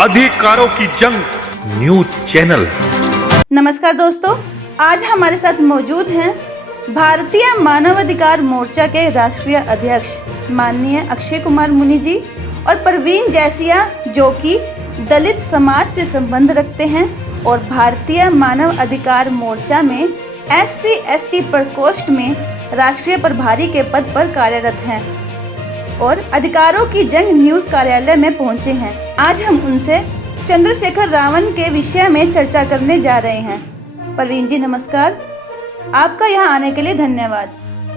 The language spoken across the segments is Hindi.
अधिकारों की जंग न्यूज चैनल। नमस्कार दोस्तों, आज हमारे साथ मौजूद हैं भारतीय मानवाधिकार मोर्चा के राष्ट्रीय अध्यक्ष माननीय अक्षय कुमार मुनि जी और परवीन जैसिया, जो कि दलित समाज से संबंध रखते हैं और भारतीय मानव अधिकार मोर्चा में SC/ST प्रकोष्ठ में राष्ट्रीय प्रभारी के पद पर कार्यरत हैं और अधिकारों की जंग न्यूज कार्यालय में पहुंचे हैं। आज हम उनसे चंद्रशेखर रावण के विषय में चर्चा करने जा रहे हैं। परवीन जी नमस्कार, आपका यहाँ आने के लिए धन्यवाद।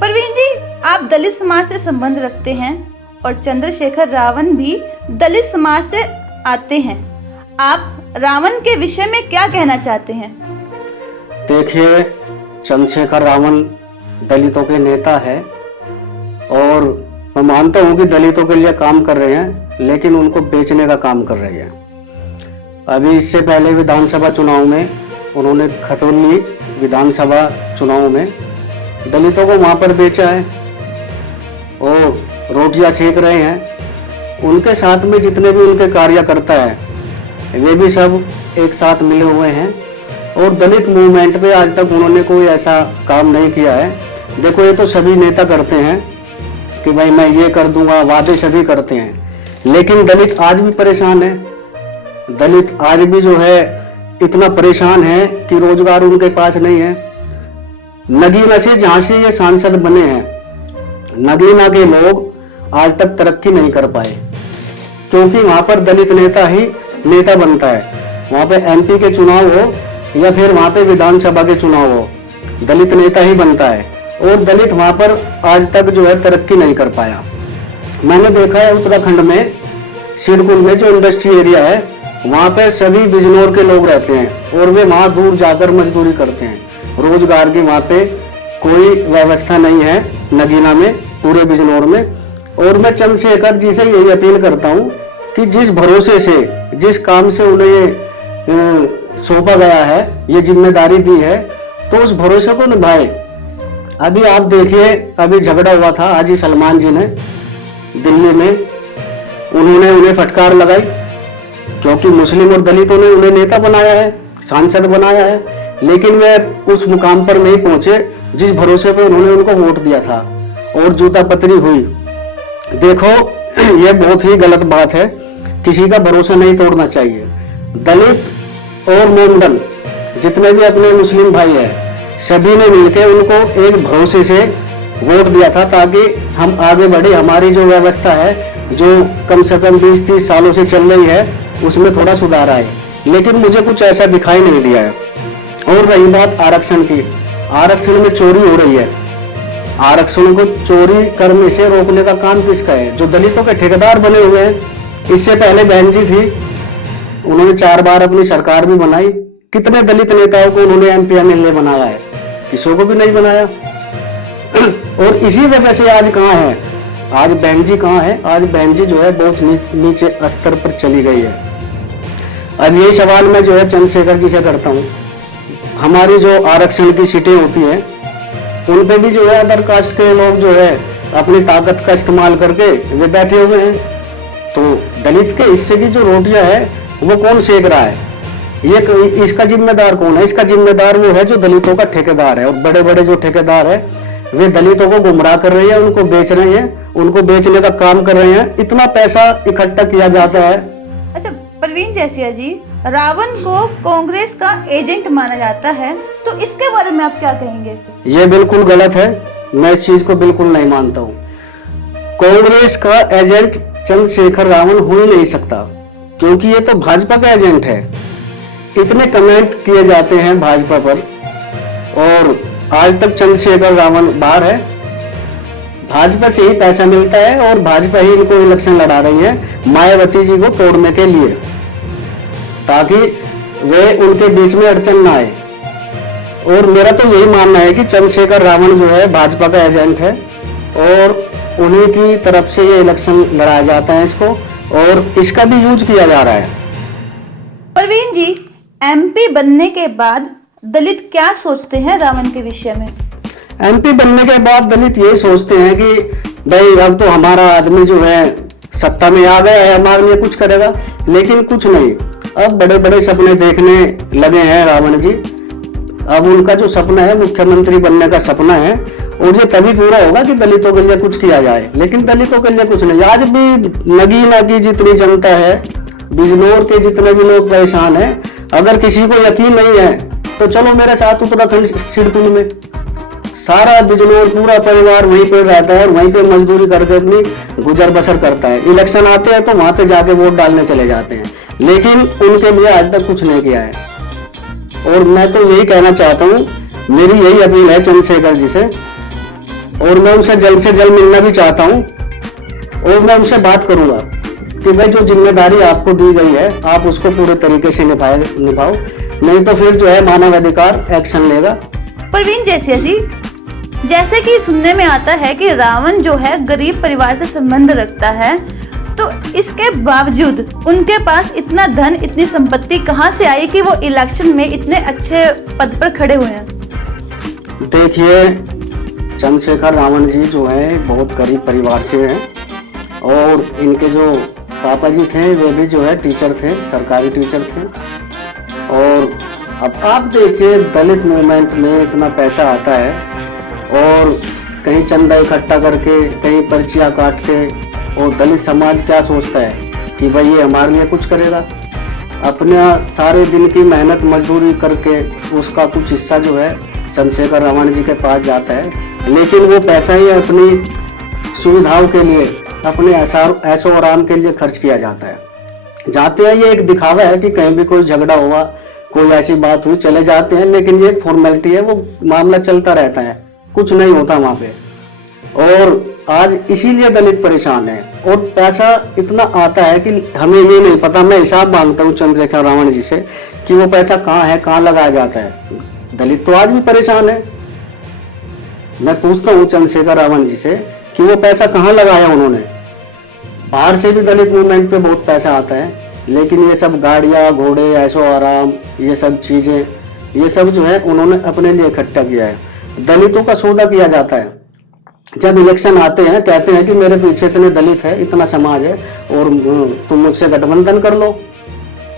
परवीन जी, आप दलित समाज से संबंध रखते हैं और चंद्रशेखर रावण भी दलित समाज से आते हैं। आप रावण के विषय में क्या कहना चाहते हैं? देखिए, चंद्रशेखर रावण दलितों के नेता है और मैं मानता हूँ कि दलितों के लिए काम कर रहे हैं, लेकिन उनको बेचने का काम कर रहे हैं। अभी इससे पहले विधानसभा चुनाव में उन्होंने खतौली विधानसभा चुनाव में दलितों को वहाँ पर बेचा है और रोटियां सेक रहे हैं। उनके साथ में जितने भी उनके कार्यकर्ता हैं वे भी सब एक साथ मिले हुए हैं और दलित मूवमेंट पे आज तक उन्होंने कोई ऐसा काम नहीं किया है। देखो, ये तो सभी नेता करते हैं कि भाई मैं ये कर दूंगा, वादे सभी करते हैं, लेकिन दलित आज भी परेशान है। दलित आज भी जो है इतना परेशान है कि रोजगार उनके पास नहीं है। नगीना से जहां से ये सांसद बने हैं, नगीना के लोग आज तक तरक्की नहीं कर पाए, क्योंकि वहां पर दलित नेता ही नेता बनता है। वहां पे MP के चुनाव हो या फिर वहां पे विधानसभा के चुनाव हो, दलित नेता ही बनता है और दलित वहां पर आज तक जो है तरक्की नहीं कर पाया। मैंने देखा है उत्तराखंड में सिडकुल में जो इंडस्ट्री एरिया है, वहां पे सभी बिजनौर के लोग रहते हैं और वे वहां दूर जाकर मजदूरी करते हैं। रोजगार की वहां पे कोई व्यवस्था नहीं है नगीना में, पूरे बिजनौर में। और मैं चंद्रशेखर जी से यही अपील करता हूँ कि जिस भरोसे से, जिस काम से उन्हें ये सौंपा गया है, ये जिम्मेदारी दी है, तो उस भरोसे को निभाए। अभी आप देखिए, अभी झगड़ा हुआ था हाजी सलमान जी ने दिल्ली में, उन्होंने उन्हें फटकार लगाई क्योंकि मुस्लिम और दलितों ने उन्हें नेता बनाया है, सांसद बनाया है, लेकिन वे उस मुकाम पर नहीं पहुंचे जिस भरोसे पर उन्होंने उनको वोट दिया था और जूतापतरी हुई। देखो, यह बहुत ही गलत बात है, किसी का भरोसा नहीं तोड़ना चाहिए। दलित और मोमडन जितने भी अपने मुस्लिम भाई हैं, सभी ने मिलकर उनको एक भरोसे से वोट दिया था ताकि हम आगे बढ़े। हमारी जो व्यवस्था है, जो कम से कम 20-30 सालों से चल रही है, उसमें थोड़ा सुधार आए, लेकिन मुझे कुछ ऐसा दिखाई नहीं दिया है। और रही बात आरक्षण की, आरक्षण में चोरी हो रही है। आरक्षण को चोरी करने से रोकने का काम किसका है? जो दलितों के ठेकेदार बने हुए हैं। इससे पहले बहन जी थी, उन्होंने 4 बार अपनी सरकार भी बनाई। कितने दलित नेताओं को उन्होंने MP MLA बनाया है? किसी को भी नहीं बनाया। और इसी वजह से आज कहाँ है? आज बहन जी कहाँ है? आज बहन जी जो है बहुत नीचे स्तर पर चली गई है। अब ये सवाल मैं जो है चंद्रशेखर जी से करता हूँ, हमारी जो आरक्षण की सीटें होती है उन पे भी जो है अदर कास्ट के लोग जो है अपनी ताकत का इस्तेमाल करके वे बैठे हुए हैं। तो दलित के हिस्से की जो रोटियां है वो कौन सेक रहा है? ये इसका जिम्मेदार कौन है? इसका जिम्मेदार वो है जो दलितों का ठेकेदार है। और बड़े बड़े जो ठेकेदार है वे दलितों को गुमराह कर रहे हैं, उनको बेच रहे हैं, उनको बेचने का काम कर रहे हैं। इतना पैसा इकट्ठा किया जाता है। अच्छा परवीन जैसिया जी, रावण को कांग्रेस का एजेंट माना जाता है, तो इसके बारे में आप क्या कहेंगे? ये बिल्कुल गलत है, मैं इस चीज को बिल्कुल नहीं मानता हूँ। कांग्रेस का एजेंट चंद्रशेखर रावण हो ही नहीं सकता, क्योंकि ये तो भाजपा का एजेंट है। इतने कमेंट किए जाते हैं भाजपा पर और आज तक चंद्रशेखर रावण बाहर है। भाजपा से ही पैसा मिलता है और भाजपा ही इनको इलेक्शन लड़ा रही है मायावती जी को तोड़ने के लिए, ताकि वे उनके बीच में अड़चन ना आए। और मेरा तो यही मानना है कि चंद्रशेखर रावण जो है भाजपा का एजेंट है और उन्हीं की तरफ से ये इलेक्शन लड़ाया जाता है इसको, और इसका भी यूज किया जा रहा है। परवीन जी, MP बनने के बाद दलित क्या सोचते हैं रावण के विषय में? MP बनने के बाद दलित यही सोचते हैं कि भाई अब तो हमारा आदमी जो है सत्ता में आ गया है, हमारे लिए कुछ करेगा, लेकिन कुछ नहीं। अब बड़े बड़े सपने देखने लगे हैं रावण जी। अब उनका जो सपना है, मुख्यमंत्री बनने का सपना है, और ये तभी पूरा होगा कि दलितों के लिए कुछ किया जाए, लेकिन दलितों के लिए कुछ नहीं। आज भी नगीना की जितनी जनता है, बिजनौर के जितने भी लोग परेशान हैं, अगर किसी को यकीन नहीं है तो चलो मेरे साथ उत्तराखंड सिरपुर में, सारा बिजनौर पूरा परिवार वहीं पे रहता है और वहीं पे मजदूरी करके अपनी गुजर बसर करता है। इलेक्शन आते हैं तो वहां पे जाके वोट डालने चले जाते हैं, लेकिन उनके लिए आज तक कुछ नहीं किया है। और मैं तो यही कहना चाहता हूँ, मेरी यही अपील है चंद्रशेखर जी से, और मैं उनसे जल्द मिलना भी चाहता हूँ, और मैं उनसे बात करूंगा कि भाई जो जिम्मेदारी आपको दी गई है आप उसको पूरे तरीके से निभाओ, नहीं तो फिर जो है मानवाधिकार एक्शन लेगा। परवीन जैसिया जी, जैसे कि सुनने में आता है कि रावण जो है गरीब परिवार से संबंध रखता है, तो इसके बावजूद उनके पास इतना धन, इतनी संपत्ति कहाँ से आई कि वो इलेक्शन में इतने अच्छे पद पर खड़े हुए हैं? देखिए, चंद्रशेखर रावण जी जो है बहुत गरीब परिवार से हैं, और इनके जो पापा जी थे वे भी जो है टीचर थे, सरकारी टीचर थे। और अब आप देखिए, दलित मूवमेंट में इतना पैसा आता है, और कहीं चंदा इकट्ठा करके, कहीं पर्चियाँ काट के, और दलित समाज क्या सोचता है कि भाई ये हमारे लिए कुछ करेगा। अपना सारे दिन की मेहनत मजदूरी करके उसका कुछ हिस्सा जो है चंद्रशेखर रावण जी के पास जाता है, लेकिन वो पैसा ही अपनी सुविधाओं के लिए, अपने ऐशो आराम के लिए खर्च किया जाता है। जाते हैं, ये एक दिखावा है कि कहीं भी कोई झगड़ा हुआ, कोई ऐसी बात हुई, चले जाते हैं, लेकिन ये एक फॉर्मेलिटी है, वो मामला चलता रहता है, कुछ नहीं होता वहाँ पे। और आज इसीलिए दलित परेशान है, और पैसा इतना आता है कि हमें ये नहीं पता। मैं हिसाब मांगता हूँ चंद्रशेखर रावण जी से कि वो पैसा कहाँ है, कहाँ लगाया जाता है। दलित तो आज भी परेशान है। मैं पूछता हूँ चंद्रशेखर रावण जी से कि वो पैसा कहाँ लगाया उन्होंने। बाहर से भी दलित मूवमेंट पे बहुत पैसा आता है, लेकिन ये सब गाड़ियाँ, घोड़े, ऐशो आराम, ये सब चीजें, ये सब जो है उन्होंने अपने लिए इकट्ठा किया है। दलितों का सौदा किया जाता है। जब इलेक्शन आते हैं, कहते हैं कि मेरे पीछे इतने दलित है, इतना समाज है, और तुम मुझसे गठबंधन कर लो,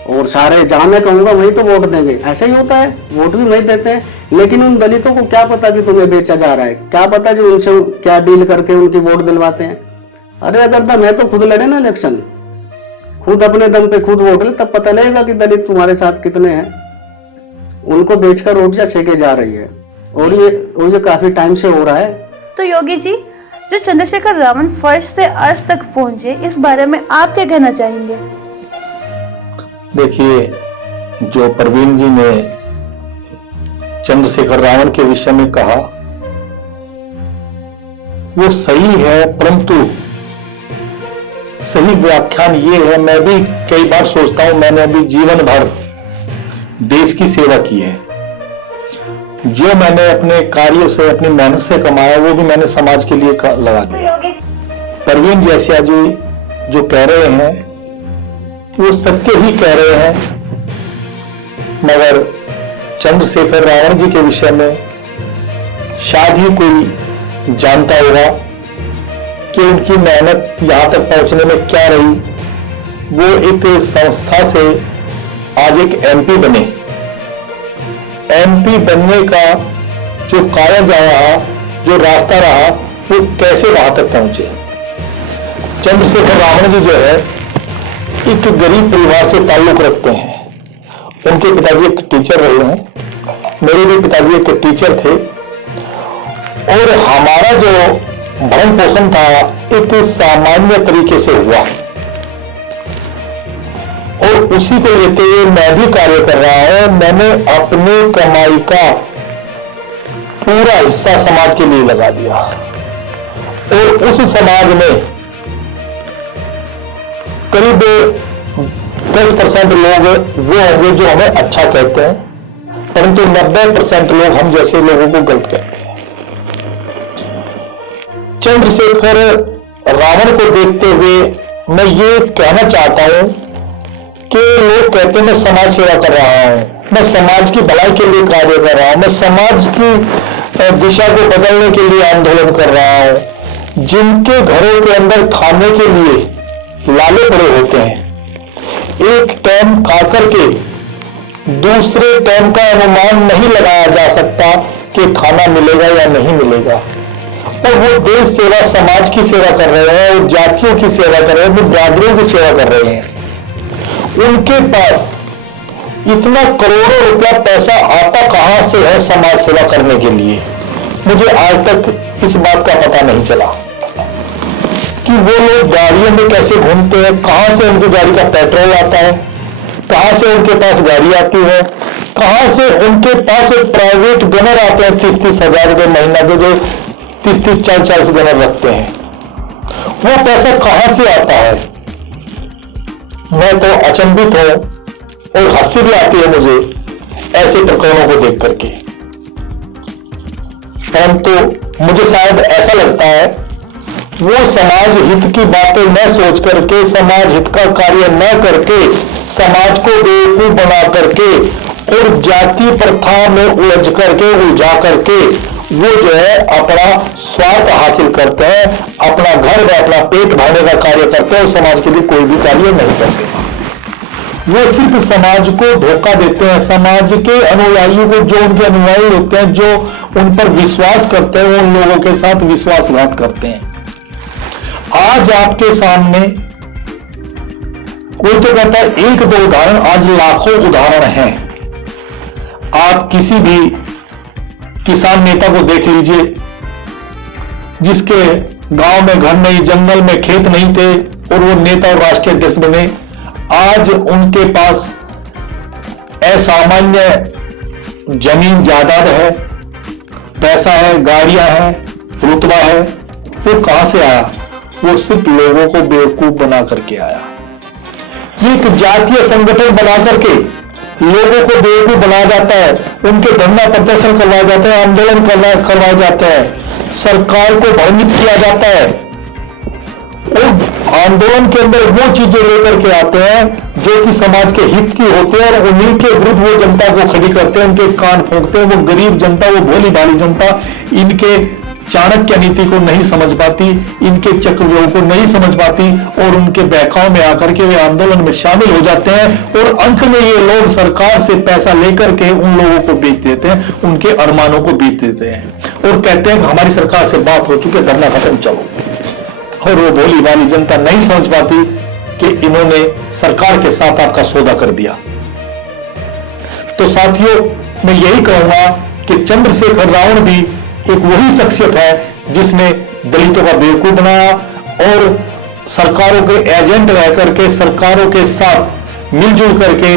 और सारे जहां मैं कहूंगा वहीं तो वोट देंगे। ऐसा ही होता है, वोट भी वही देते हैं, लेकिन उन दलितों को क्या पता कि तुम्हें बेचा जा रहा है, क्या पता जो उनसे क्या डील करके उनकी वोट दिलवाते हैं। अरे अगर दम है तो खुद लड़े ना इलेक्शन, खुद अपने दम पे खुद वोट ले, तब पता लगेगा कि दलित तुम्हारे साथ कितने हैं। उनको बेचकर रोटियां सेके जा रही है, और ये काफी टाइम से हो रहा है। तो योगी जी, जो चंद्रशेखर रावण फर्श से अर्श तक पहुंचे, इस बारे में आप क्या कहना चाहेंगे? देखिए, जो परवीन जी ने चंद्रशेखर रावण के विषय में कहा वो सही है, परंतु सही व्याख्यान ये है, मैं भी कई बार सोचता हूं, मैंने अभी जीवन भर देश की सेवा की है। जो मैंने अपने कार्यों से, अपनी मेहनत से कमाया, वो भी मैंने समाज के लिए लगा दिया। परवीन जैसिया जी जो कह रहे हैं वो सत्य ही कह रहे हैं, मगर चंद्रशेखर रावण जी के विषय में शायद ही कोई जानता होगा कि उनकी मेहनत यहां तक पहुंचने में क्या रही। वो एक संस्था से आज एक एमपी बने। एमपी बनने का जो कारण रहा, जो रास्ता रहा, वो कैसे वहां तक पहुंचे। चंद्रशेखर रावण जी जो है एक गरीब परिवार से ताल्लुक रखते हैं। उनके पिताजी एक टीचर रहे हैं, मेरे भी पिताजी एक टीचर थे, और हमारा जो भरण पोषण था एक सामान्य तरीके से हुआ, और उसी को लेते हुए मैं भी कार्य कर रहा हूं। मैंने अपनी कमाई का पूरा हिस्सा समाज के लिए लगा दिया, और उस समाज में करीब 10% लोग वो होंगे जो हमें अच्छा कहते हैं, परंतु 90% लोग हम जैसे लोगों को गलत कहते हैं। चंद्रशेखर रावण को देखते हुए मैं ये कहना चाहता हूं कि लोग कहते हैं मैं समाज सेवा कर रहा हूं, मैं समाज की भलाई के लिए कार्य कर रहा हूं, मैं समाज की दिशा को बदलने के लिए आंदोलन कर रहा हूं। जिनके घरों के अंदर खाने के लिए प्याले पड़े होते हैं। एक टाइम खाकर के दूसरे टाइम का अनुमान नहीं लगाया जा सकता कि खाना मिलेगा या नहीं मिलेगा। और वो देश सेवा, समाज की सेवा कर रहे हैं और जातियों की सेवा कर रहे हैं, वो बिरादरियों की सेवा कर रहे हैं। उनके पास इतना करोड़ों रुपया पैसा आता कहां से है समाज सेवा करने के लिए? मुझे आज तक इस बात का पता नहीं चला कि वो लोग गाड़ियों में कैसे घूमते हैं, कहां से उनकी गाड़ी का पेट्रोल आता है, कहां से उनके पास गाड़ी आती है, कहां से उनके पास एक प्राइवेट गनर आते हैं 30-30 हजार रुपये महीना के, जो 30-30, 40-40 गनर रखते हैं। वो पैसा कहां से आता है? मैं तो अचंभित हूं और हंसी भी आती है मुझे ऐसे प्रकरणों को देख करके। परंतु मुझे शायद ऐसा लगता है वो समाज हित की बातें न सोच करके, समाज हित का कार्य न करके, समाज को बेवकूफ बना करके और जाति प्रथा में उलझ करके, उलझा करके वो जो है अपना स्वार्थ हासिल करते हैं, अपना घर में अपना पेट भरने का कार्य करते हैं और समाज के लिए कोई भी कार्य नहीं करते। वो सिर्फ समाज को धोखा देते हैं। समाज के अनुयायियों को, जो उनके अनुयायी होते हैं, जो उन पर विश्वास करते हैं, वो उन लोगों के साथ विश्वासघात करते हैं। आज आपके सामने कोई तो कहता है 1-2 उदाहरण, आज लाखों उदाहरण हैं। आप किसी भी किसान नेता को देख लीजिए जिसके गांव में घर नहीं, जंगल में खेत नहीं थे और वो नेता और राष्ट्रीय अध्यक्ष बने। आज उनके पास असामान्य जमीन जायदाद है, पैसा है, गाड़ियां हैं, रुतबा है। वो कहां से आया? वो सिर्फ लोगों को बेवकूफ बना करके आया। ये एक जातीय संगठन बना करके लोगों को बेवकूफ बनाया जाता है, उनके धरना प्रदर्शन करवाया जाता है, आंदोलन करवाए जाते हैं, सरकार को भ्रमित किया जाता है और आंदोलन के अंदर वो चीजें लेकर के आते हैं जो कि समाज के हित की होते हैं और उन्हीं के विरुद्ध वो जनता को खड़ी करते हैं, उनके कान फूंकते हैं। वो गरीब जनता, वो भोली भाली जनता इनके चाणक्य नीति को नहीं समझ पाती, इनके चक्रव्यूह को नहीं समझ पाती और उनके बहकाव में आकर के वे आंदोलन में शामिल हो जाते हैं और अंत में ये लोग सरकार से पैसा लेकर के उन लोगों को बेच देते हैं, उनके अरमानों को बेच देते हैं और कहते हैं कि हमारी सरकार से बात हो चुकी है, धरना खत्म, चलो। और वो भोली वाली जनता नहीं समझ पाती कि इन्होंने सरकार के साथ आपका सौदा कर दिया। तो साथियों, मैं यही कहूंगा कि चंद्रशेखर रावण भी एक वही शख्सियत है जिसने दलितों का बेवकूफ बनाया और सरकारों के एजेंट रह करके, सरकारों के साथ मिलजुल करके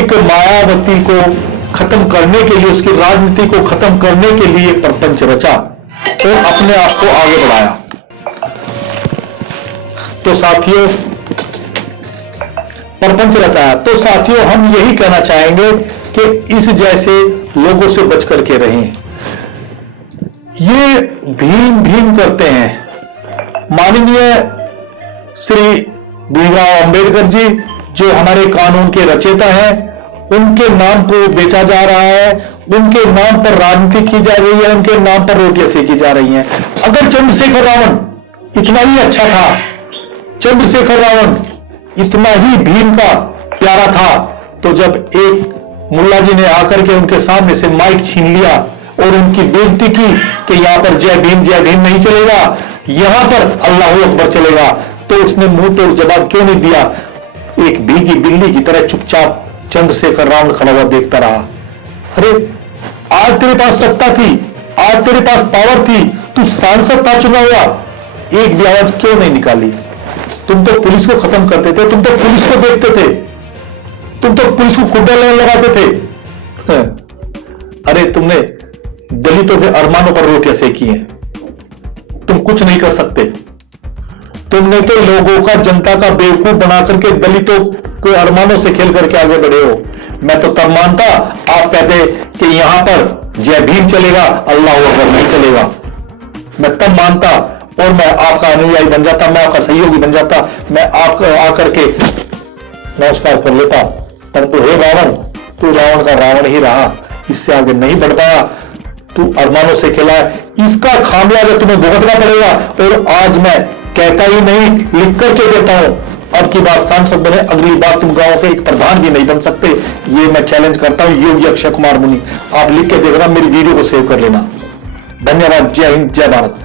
एक मायावती को खत्म करने के लिए, उसकी राजनीति को खत्म करने के लिए प्रपंच रचा और अपने आप को आगे बढ़ाया। तो साथियों, प्रपंच रचाया। तो साथियों, हम यही कहना चाहेंगे कि इस जैसे लोगों से बच करके रहें। ये भीम करते हैं। माननीय श्री भीमराव अंबेडकर जी, जो हमारे कानून के रचयिता हैं, उनके नाम को बेचा जा रहा है, उनके नाम पर राजनीति की जा रही है, उनके नाम पर रोटियां सेकी जा रही हैं। अगर चंद्रशेखर रावण इतना ही अच्छा था, चंद्रशेखर रावण इतना ही भीम का प्यारा था, तो जब एक मुल्ला जी ने आकर के उनके सामने से माइक छीन लिया और उनकी बेइज्जती की कि यहां पर जय भीम नहीं चलेगा, यहां पर अल्लाहू अकबर चलेगा, तो उसने मुंह तोड़ जवाब क्यों नहीं दिया? एक भीगी बिल्ली की तरह चुपचाप चंद्रशेखर रावण खड़ा हुआ देखता रहा। अरे आज तेरे पास सत्ता थी, आज तेरे पास पावर थी, तू सांसद था चुना हुआ, एक भी आवाज क्यों नहीं निकाली? तुम तो पुलिस को खत्म करते थे, तुम तो पुलिस को देखते थे, तुम तो पुलिस को खुड्डा लगाते थे। अरे तुमने दलितों के अरमानों पर रोटियां सेकी हैं, तुम कुछ नहीं कर सकते। तुमने तो लोगों का, जनता का बेवकूफ बना करके दलितों के अरमानों से खेल करके आगे बढ़े हो। मैं तो तब मानता आप कहते कि यहां पर जय भीम चलेगा, अल्लाह अकबर नहीं चलेगा। मैं तब मानता और मैं आपका अनुयायी बन जाता, मैं आपका सहयोगी बन जाता, मैं आपको आकर के नमस्कार कर लेता। परंतु हे रावण, तू रावण का रावण ही रहा, इससे आगे नहीं बढ़ पाया, तू अरमानों से खेला है। इसका खामियाजा तुम्हें भुगतना पड़ेगा। और आज मैं कहता ही नहीं, लिख करके देता हूं, अब की बार सांसद बने, अगली बार तुम गांव के एक प्रधान भी नहीं बन सकते। ये मैं चैलेंज करता हूं योगी अक्षय कुमार मुनि। आप लिख के देखना, मेरी वीडियो को सेव कर लेना। धन्यवाद। जय हिंद, जय भारत।